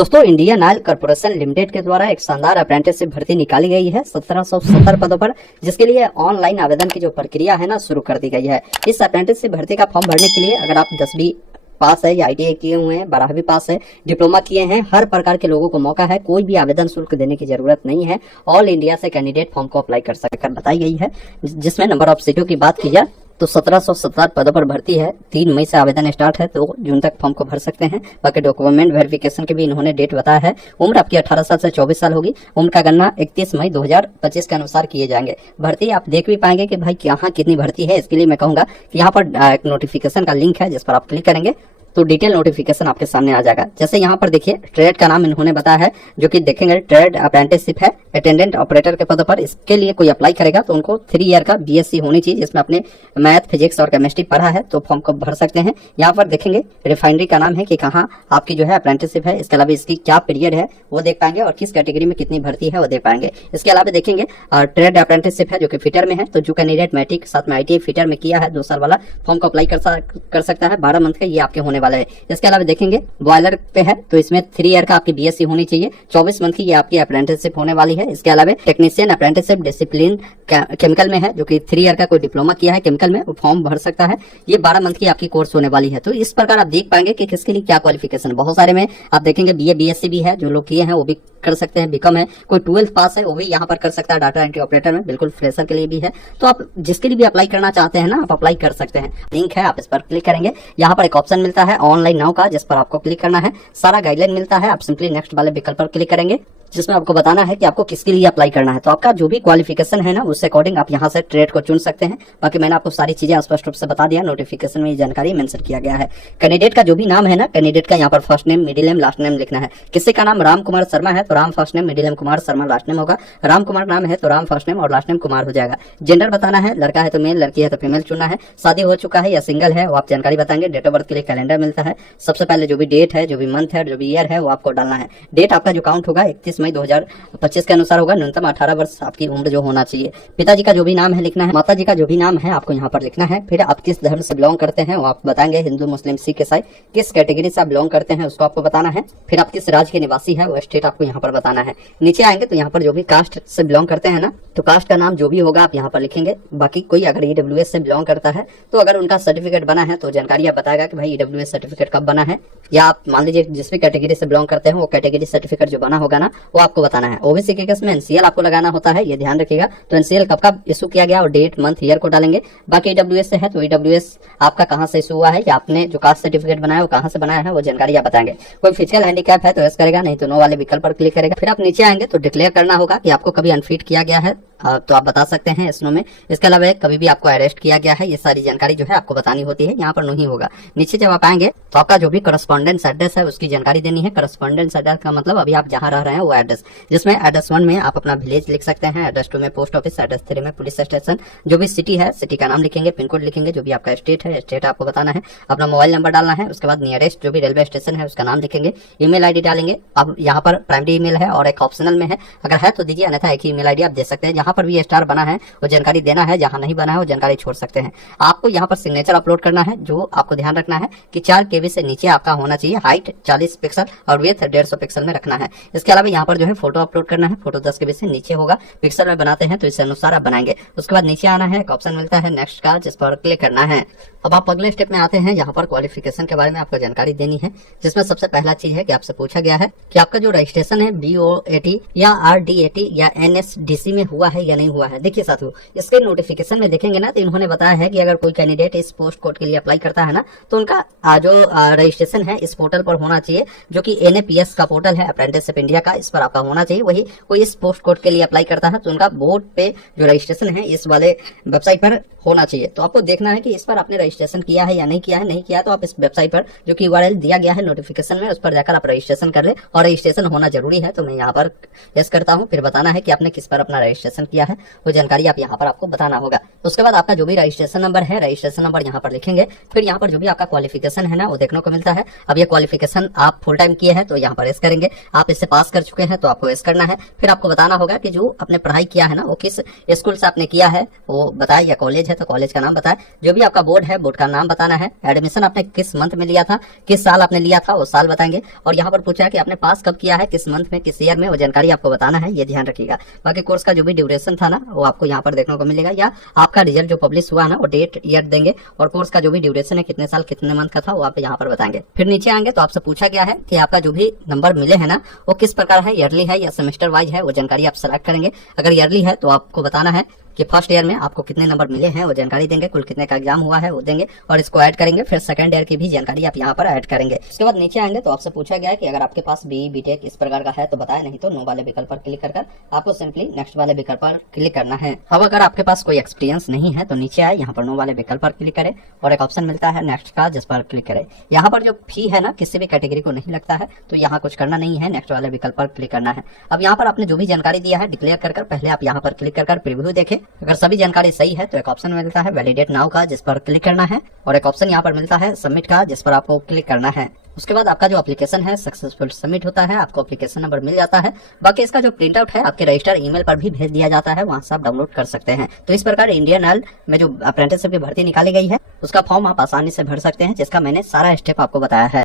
दोस्तों, Indian oil corporation limited के द्वारा एक शानदार अप्रेंटिसशिप भर्ती निकाली गई है 1770 पदों पर, जिसके लिए ऑनलाइन आवेदन की जो प्रक्रिया है ना शुरू कर दी गई है। इस अप्रेंटिसशिप भर्ती का फॉर्म भरने के लिए अगर आप 10वीं पास है या ITI किए हुए हैं, 12वीं पास है, डिप्लोमा किए हैं, हर प्रकार के लोगों को मौका है। कोई भी आवेदन शुल्क देने की जरूरत नहीं है। ऑल इंडिया से कैंडिडेट फॉर्म को अप्लाई कर सककर बताई गई है। जिसमें नंबर ऑफ सीटों की बात की जाए तो 1770 पदों पर भर्ती है। 3 मई से आवेदन स्टार्ट है, तो जून तक फॉर्म को भर सकते हैं। बाकी डॉक्यूमेंट वेरिफिकेशन की भी इन्होंने डेट बताया है। उम्र आपकी 18 साल से 24 साल होगी। उम्र का गणना 31 मई 2025 के अनुसार किए जाएंगे। भर्ती आप देख भी पाएंगे कि भाई यहाँ कितनी भर्ती है। इसके लिए मैं कहूंगा कि यहाँ पर एक नोटिफिकेशन का लिंक है, जिस पर आप क्लिक करेंगे तो डिटेल नोटिफिकेशन आपके सामने आ जाएगा। जैसे यहाँ पर देखिए, ट्रेड का नाम इन्होंने बताया है, जो कि देखेंगे ट्रेड अप्रेंटिसशिप है अटेंडेंट ऑपरेटर के पद पर। इसके लिए कोई अप्लाई करेगा तो उनको 3 ईयर का BSc होनी चाहिए, जिसमें अपने मैथ, फिजिक्स और केमिस्ट्री पढ़ा है, तो फॉर्म को भर सकते हैं। यहाँ पर देखेंगे रिफाइनरी का नाम है कि कहाँ आपकी जो है अप्रेंटिसशिप है। इसके अलावा इसकी क्या पीरियड है वो देख पाएंगे, और किस कैटेगरी में कितनी भर्ती है वो देख पाएंगे। इसके अलावा देखेंगे ट्रेड अप्रेंटिसशिप है, जो कि फिटर में है, तो जो कैंडिडेट मैट्रिक साथ में ITI फिटर में किया है 2 साल वाला, फॉर्म को अप्लाई कर सकता है। 12 मंथ का ये आपके होने वाला है। इसके अलावा देखेंगे बॉयलर पे है, तो इसमें 3 ईयर का आपकी BSc होनी चाहिए। 24 मंथ की ये आपकी अप्रेंटिसशिप होने वाली है। इसके अलावा टेक्नीशियन अप्रेंटिसशिप डिसिप्लिन केमिकल में है, जो कि 3 ईयर का कोई डिप्लोमा किया है केमिकल में, वो फॉर्म भर सकता है। ये 12 मंथ की आपकी कोर्स होने वाली है। तो इस प्रकार आप देख पाएंगे कि किसके लिए क्या क्वालिफिकेशन। बहुत सारे में आप देखेंगे BA BSc भी है, जो लोग किए हैं वो भी कर सकते हैं। बीकॉम है, कोई 12th पास है वो भी यहाँ पर कर सकता है। डाटा एंट्री ऑपरेटर में बिल्कुल फ्रेशर के लिए भी है। तो आप जिसके लिए भी अप्लाई करना चाहते हैं ना, आप अप्लाई कर सकते हैं। लिंक है, आप इस पर क्लिक करेंगे। यहाँ पर एक ऑप्शन मिलता है ऑनलाइन नाउ का, जिस पर आपको क्लिक करना है। सारा गाइडलाइन मिलता है। आप सिंपली नेक्स्ट वाले विकल्प पर क्लिक करेंगे, जिसमें आपको बताना है कि आपको किसके लिए अप्लाई करना है। तो आपका जो भी क्वालिफिकेशन है ना, उससे अकॉर्डिंग आप यहाँ से ट्रेड को चुन सकते हैं। बाकी मैंने आपको सारी चीजें स्पष्ट रूप से बता दिया। नोटिफिकेशन में ये जानकारी मेंशन किया गया है। कैंडिडेट का जो भी नाम है ना, कैंडिडेट का यहाँ पर first name, middle name, last name लिखना है। किसी का नाम राम कुमार शर्मा है तो Ram first name, middle name Kumar, Sharma last name होगा। राम कुमार नाम है तो राम फर्स्ट नेम और लास्ट नेम कुमार हो जाएगा। जेंडर बताना है, लड़का है तो मेल, लड़की है तो फीमेल चुनना है। शादी हो चुका है या सिंगल है वो आप जानकारी बताएंगे। डेट ऑफ बर्थ के लिए कैलेंडर मिलता है। सबसे पहले जो भी डेट है, जो भी मंथ है, जो भी ईयर है, वो आपको डालना है। डेट आपका जो काउंट होगा 31 मई 2025 के अनुसार होगा। न्यूनतम 18 वर्ष आपकी उम्र जो होना चाहिए। पिताजी का जो भी नाम है लिखना है। माताजी का जो भी नाम है आपको यहाँ पर लिखना है। फिर आप किस धर्म से बिलोंग करते हैं वो आप बताएंगे, हिंदू, मुस्लिम, सिख, ईसाई। किस कैटेगरी से आप बिलोंग करते हैं उसको आपको बताना है। फिर आप किस राज्य के निवासी है वो स्टेट आपको यहाँ पर बताना है। नीचे आएंगे तो यहाँ पर जो भी कास्ट से बिलोंग करते हैं ना, तो कास्ट का नाम जो भी होगा आप यहाँ पर लिखेंगे। बाकी कोई अगर EWS से बिलोंग करता है तो अगर उनका सर्टिफिकेट बना है तो जानकारी आप बताएगा कि भाई EWS सर्टिफिकेट कब बना है। या आप मान लीजिए जिस भी कैटेगरी से बिलोंग करते हैं वो कैटेगरी सर्टिफिकेट जो बना होगा ना, वो आपको बताना है। OBC के केस में NCL आपको लगाना होता है, ये ध्यान रखिएगा। तो NCL कब इशू किया गया और डेट, मंथ, ईयर को डालेंगे। बाकी EWS से है तो EWS आपका कहाँ से इशू हुआ है या आपने जो कास्ट सर्टिफिकेट बनाया वो कहाँ से बनाया है वो जानकारी आप बताएंगे। कोई फिजिकल हैंडीकैप है तो यस करेगा, नहीं तो नो वाले विकल्प पर क्लिक करेगा। फिर आप नीचे आएंगे तो डिक्लेयर करना होगा कि आपको कभी अनफिट किया गया है तो आप बता सकते हैं इसनो में। इसके अलावा कभी भी आपको अरेस्ट किया गया है, ये सारी जानकारी जो है आपको बतानी होती है। यहाँ पर नहीं होगा। नीचे जब आप आएंगे तो आपका जो भी करस्पॉन्डेंस एड्रेस है उसकी जानकारी देनी है। करस्पॉन्डेंस एड्रेस का मतलब अभी आप जहाँ रह रहे हैं वो एड्रेस, जिसमें एड्रेस 1 में आप अपना विलेज लिख सकते हैं, एड्रेस 2 में पोस्ट ऑफिस, एड्रेस 3 में पुलिस स्टेशन, जो भी सिटी है सिटी का नाम लिखेंगे, पिन कोड लिखेंगे, जो भी आपका स्टेट है स्टेट आपको बताना है, अपना मोबाइल नंबर डालना है। उसके बाद नियरेस्ट जो भी रेलवे स्टेशन है उसका नाम लिखेंगे, ईमेल ID डालेंगे। अब यहाँ पर प्राइमरी ईमेल है और एक ऑप्शनल में है, अगर है तो दीजिए, अन्यथा एक ही ईमेल ID आप दे सकते हैं। जहाँ पर भी स्टार बना है वो जानकारी देना है, जहाँ नहीं बना है वो जानकारी छोड़ सकते हैं। आपको यहाँ पर सिग्नेचर अपलोड करना है, जो आपको ध्यान रखना है कि 4 KB से नीचे आपका होना चाहिए, हाइट 40 पिक्सल और विड्थ 150 पिक्सल में रखना है। इसके अलावा यहाँ पर जो है फोटो अपलोड करना है, फोटो 10 KB से नीचे होगा। पिक्सल में बनाते हैं तो इस अनुसार आप बनाएंगे। उसके बाद नीचे आना है, एक ऑप्शन मिलता है नेक्स्ट का, जिस पर क्लिक करना है। अब आप अगले स्टेप में आते हैं। यहाँ पर क्वालिफिकेशन के बारे में आपको जानकारी देनी है, जिसमें सबसे पहला चीज है कि आपसे पूछा गया है कि आपका जो रजिस्ट्रेशन है BOAT या RDAT या NSDC में हुआ है या नहीं हुआ है। देखिए साथियों, इसके नोटिफिकेशन में देखेंगे ना तो इन्होंने बताया है कि अगर कोई कैंडिडेट इस पोस्ट कोड के लिए अप्लाई करता है ना, तो उनका जो रजिस्ट्रेशन है इस पोर्टल पर होना चाहिए, जो कि NAPS का पोर्टल है अप्रेंटिसशिप इंडिया का, इस पर आपका होना चाहिए। वही कोई इस पोस्ट कोड के लिए अप्लाई करता है तो उनका बोर्ड पे जो रजिस्ट्रेशन है इस वाले वेबसाइट पर होना चाहिए। तो आपको देखना है कि इस पर आपने रजिस्ट्रेशन किया है या नहीं किया है। नहीं किया तो आप इस वेबसाइट पर जो कि URL दिया गया है नोटिफिकेशन में, उस पर जाकर आप रजिस्ट्रेशन कर ले। और रजिस्ट्रेशन होना जरूरी है, तो मैं यहाँ पर यस करता हूँ। फिर बताना है कि आपने किस पर अपना रजिस्ट्रेशन किया है वो जानकारी आप यहाँ पर आपको बताना होगा। उसके बाद आपका जो भी रजिस्ट्रेशन नंबर है, रजिस्ट्रेशन नंबर यहाँ पर लिखेंगे। फिर यहाँ पर जो भी आपका क्वालिफिकेशन है ना वो देखने को मिलता है। अब ये क्वालिफिकेशन आप फुल टाइम किए हैं तो यहाँ पर यस करेंगे, आप इससे पास कर चुके हैं तो आपको यस करना है। फिर आपको बताना होगा कि जो आपने पढ़ाई किया है ना वो किस स्कूल से आपने किया है वो बताए, या कॉलेज है तो कॉलेज का नाम बताए। जो भी आपका बोर्ड है बोर्ड का नाम बताना है। एडमिशन आपने किस मंथ में लिया था, किस साल आपने लिया था वो साल बताएंगे। और यहाँ पर पूछा है कि आपने पास कब किया है, किस मंथ में, किस ईयर में, वो जानकारी आपको बताना है, ये ध्यान रखिएगा। बाकी कोर्स का जो भी ड्यूरेशन था ना वो आपको यहाँ पर देखने को मिलेगा, या आपका रिजल्ट जो पब्लिश हुआ ना वो डेट ईयर देंगे। और कोर्स का जो भी ड्यूरेशन है कितने साल कितने मंथ का था वो आप यहाँ पर बताएंगे। फिर नीचे आएंगे तो आपसे पूछा गया है कि आपका जो भी नंबर मिले हैं ना वो किस प्रकार है, ईयरली है या सेमेस्टर वाइज है, वो जानकारी आप सेलेक्ट करेंगे। अगर ईयरली है तो आपको बताना है कि फर्स्ट ईयर में आपको कितने नंबर मिले हैं वो जानकारी देंगे, कुल कितने का एग्जाम हुआ है वो देंगे और इसको ऐड करेंगे। फिर सेकंड ईयर की भी जानकारी आप यहाँ पर ऐड करेंगे। उसके बाद नीचे आएंगे तो आपसे पूछा गया है कि अगर आपके पास बी बीटेक इस प्रकार का है तो बताए, नहीं तो नो वाले विकल्प पर क्लिक कर आपको सिंपली नेक्स्ट वाले विकल्प पर क्लिक करना है। अब अगर आपके पास कोई एक्सपीरियंस नहीं है तो नीचे आए, यहाँ पर नो वाले विकल्प पर क्लिक करें और एक ऑप्शन मिलता है नेक्स्ट का, जिस पर क्लिक करें। यहाँ पर जो फी है ना किसी भी कैटेगरी को नहीं लगता है तो यहाँ कुछ करना नहीं है, नेक्स्ट वाले विकल्प पर क्लिक करना है। अब यहाँ पर आपने जो भी जानकारी दिया है डिक्लेयर कर पहले आप यहाँ पर क्लिक कर प्रीव्यू देखें। अगर सभी जानकारी सही है तो एक ऑप्शन मिलता है वैलिडेट नाउ का, जिस पर क्लिक करना है और एक ऑप्शन यहाँ पर मिलता है सबमिट का, जिस पर आपको क्लिक करना है। उसके बाद आपका जो एप्लीकेशन है सक्सेसफुल सबमिट होता है, आपको एप्लीकेशन नंबर मिल जाता है। बाकी इसका जो प्रिंट आउट है आपके रजिस्टर ईमेल पर भी भेज दिया जाता है, वहां से आप डाउनलोड कर सकते हैं। तो इस प्रकार इंडियन ऑयल में जो अप्रेंटिसशिप की भर्ती निकाली गई है उसका फॉर्म आप आसानी से भर सकते हैं, जिसका मैंने सारा स्टेप आपको बताया है।